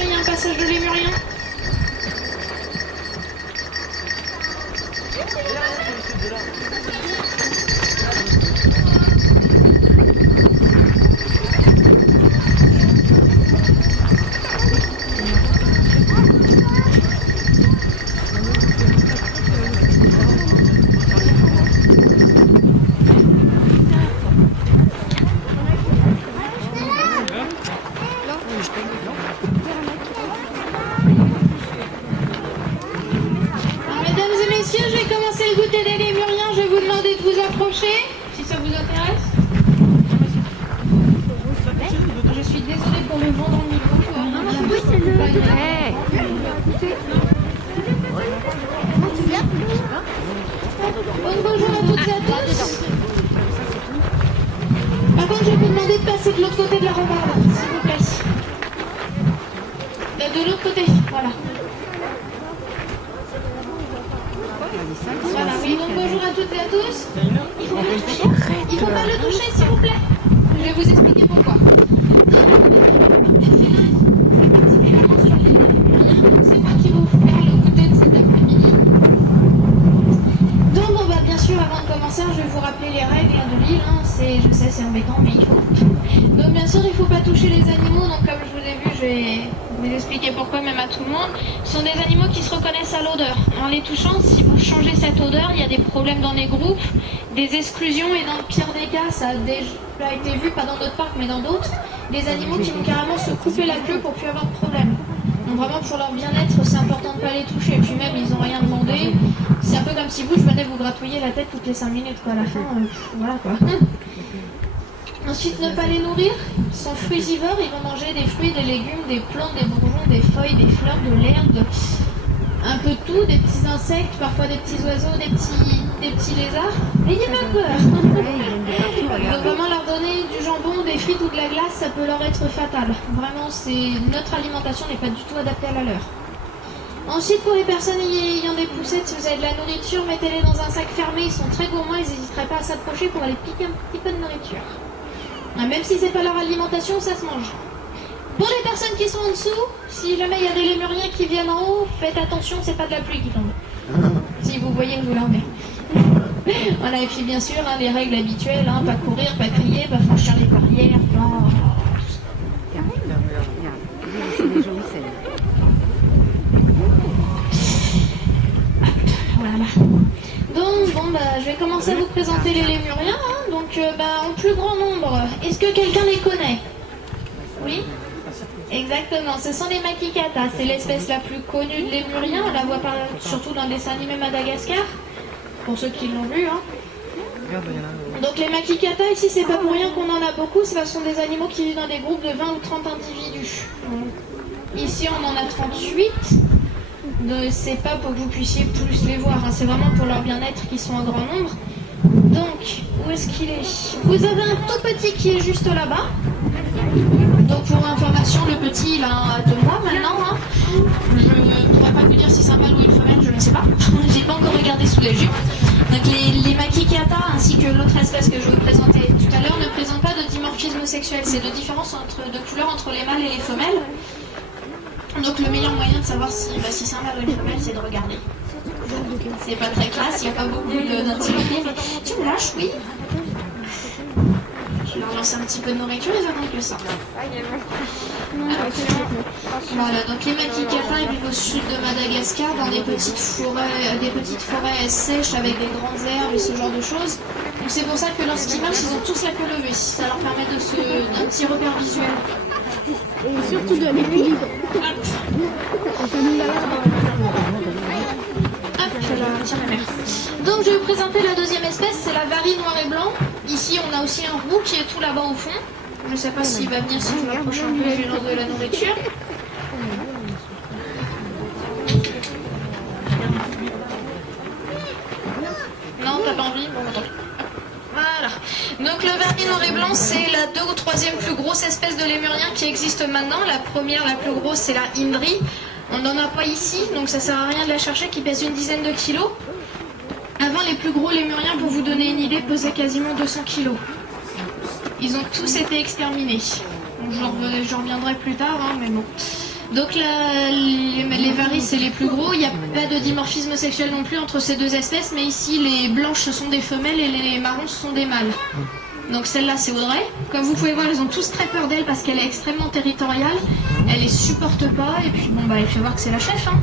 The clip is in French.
attention, il y a un passage de lémurien. Si ça vous intéresse. Je suis désolée pour le vent dans le micro. Oui, c'est le... Hey. Bonjour à toutes et à tous. Par contre, je vais vous demander de passer de l'autre côté de la rambarde, s'il vous plaît. De l'autre côté, voilà. Voilà, oui, donc bonjour à toutes et à tous. Il faut pas le toucher, s'il vous plaît. Je vais vous expliquer pourquoi. C'est moi qui vais vous faire le goûter de cet après-midi. Donc, bon, bah, bien sûr, avant de commencer, je vais vous rappeler les règles de l'île. Je sais, c'est embêtant, mais il faut. Donc, bien sûr, il ne faut pas toucher les animaux. Donc, comme je vous ai vu, je vais vous expliquer pourquoi, même à tout le monde. Ce sont des animaux qui se reconnaissent à l'odeur. En les touchant, si vous changez cette odeur, il y a des problèmes dans les groupes, des exclusions, et dans le pire des cas, ça a déjà été vu, pas dans notre parc, mais dans d'autres, des animaux qui vont carrément se couper la queue pour plus avoir de problème. Donc vraiment, pour leur bien-être, c'est important de ne pas les toucher. Et puis même, ils n'ont rien demandé. C'est un peu comme si je venais vous gratouiller la tête toutes les 5 minutes, quoi. À la fin, voilà, quoi. Ensuite, ne pas les nourrir. Ils sont frugivores, ils vont manger des fruits, des légumes, des plantes, des bourgeons, des feuilles, des fleurs, de l'herbe, un peu de tout, des petits insectes, parfois des petits oiseaux, des petits lézards. N'ayez pas peur. Donc vraiment leur donner du jambon, des frites ou de la glace, ça peut leur être fatal. Vraiment, notre alimentation n'est pas du tout adaptée à la leur. Ensuite, pour les personnes ayant des poussettes, si vous avez de la nourriture, mettez-les dans un sac fermé. Ils sont très gourmands, ils n'hésiteraient pas à s'approcher pour aller piquer un petit peu de nourriture. Même si c'est pas leur alimentation, ça se mange. Pour les personnes qui sont en dessous, si jamais il y a des lémuriens qui viennent en haut, faites attention, c'est pas de la pluie qui tombe. Si vous voyez où vous l'emmenez. Voilà, et puis bien sûr, les règles habituelles, pas courir, pas crier, pas franchir les barrières, Voilà. Donc, bon, je vais commencer à vous présenter les lémuriens. Donc, en plus grand nombre, est-ce que quelqu'un les connaît? Oui? Exactement, ce sont les Makikata. C'est l'espèce la plus connue de lémuriens. On la voit surtout dans le dessin animé Madagascar, pour ceux qui l'ont vu. Donc, les Makikata, ici, c'est pas pour rien qu'on en a beaucoup. Ce sont des animaux qui vivent dans des groupes de 20 ou 30 individus. Ici, on en a 38. C'est pas pour que vous puissiez plus les voir, c'est vraiment pour leur bien-être qu'ils sont en grand nombre. Donc, où est-ce qu'il est? Vous avez un tout petit qui est juste là-bas. Donc pour information, le petit il a 2 mois maintenant. Je ne pourrais pas vous dire si c'est un mâle ou une femelle, je ne sais pas. J'ai pas encore regardé sous les jus. Donc les Makikata ainsi que l'autre espèce que je vais vous présenter tout à l'heure ne présentent pas de dimorphisme sexuel. C'est de différence de couleur entre les mâles et les femelles. Donc le meilleur moyen de savoir si c'est un mâle ou une femelle, c'est de regarder. C'est pas très classe, il n'y a pas beaucoup d'intimité, mais tu me lâches, oui. Je leur lance un petit peu de nourriture, ils attendent que ça. Voilà, donc les Makikata vivent au sud de Madagascar dans des petites forêts sèches avec des grandes herbes et ce genre de choses. Donc c'est pour ça que lorsqu'ils marchent, ils ont tous la queue levée. Ça leur permet d'un petit repère visuel. Et surtout de l'équilibre. Donc je vais vous présenter la deuxième espèce, c'est la varie noir et blanc. Ici on a aussi un roux qui est tout là-bas au fond. Je ne sais pas s'il va venir si je m'approche un peu, je lui lance de la nourriture. Non, t'as pas envie? Bon, attends. Voilà. Donc le varie noir et blanc, c'est la 2e ou 3e plus grosse espèce de lémurien qui existe maintenant. La première, la plus grosse, c'est la Indri. On n'en a pas ici, donc ça sert à rien de la chercher, qui pèse une dizaine de kilos. Avant, les plus gros lémuriens, pour vous donner une idée, pesaient quasiment 200 kilos. Ils ont tous été exterminés. Donc, j'en reviendrai plus tard, mais bon. Donc là, les varis c'est les plus gros, il n'y a pas de dimorphisme sexuel non plus entre ces deux espèces, mais ici les blanches ce sont des femelles et les marrons ce sont des mâles. Donc celle-là c'est Audrey. Comme vous pouvez voir, ils ont tous très peur d'elle parce qu'elle est extrêmement territoriale, elle les supporte pas et puis bon bah il faut voir que c'est la chef. Hein.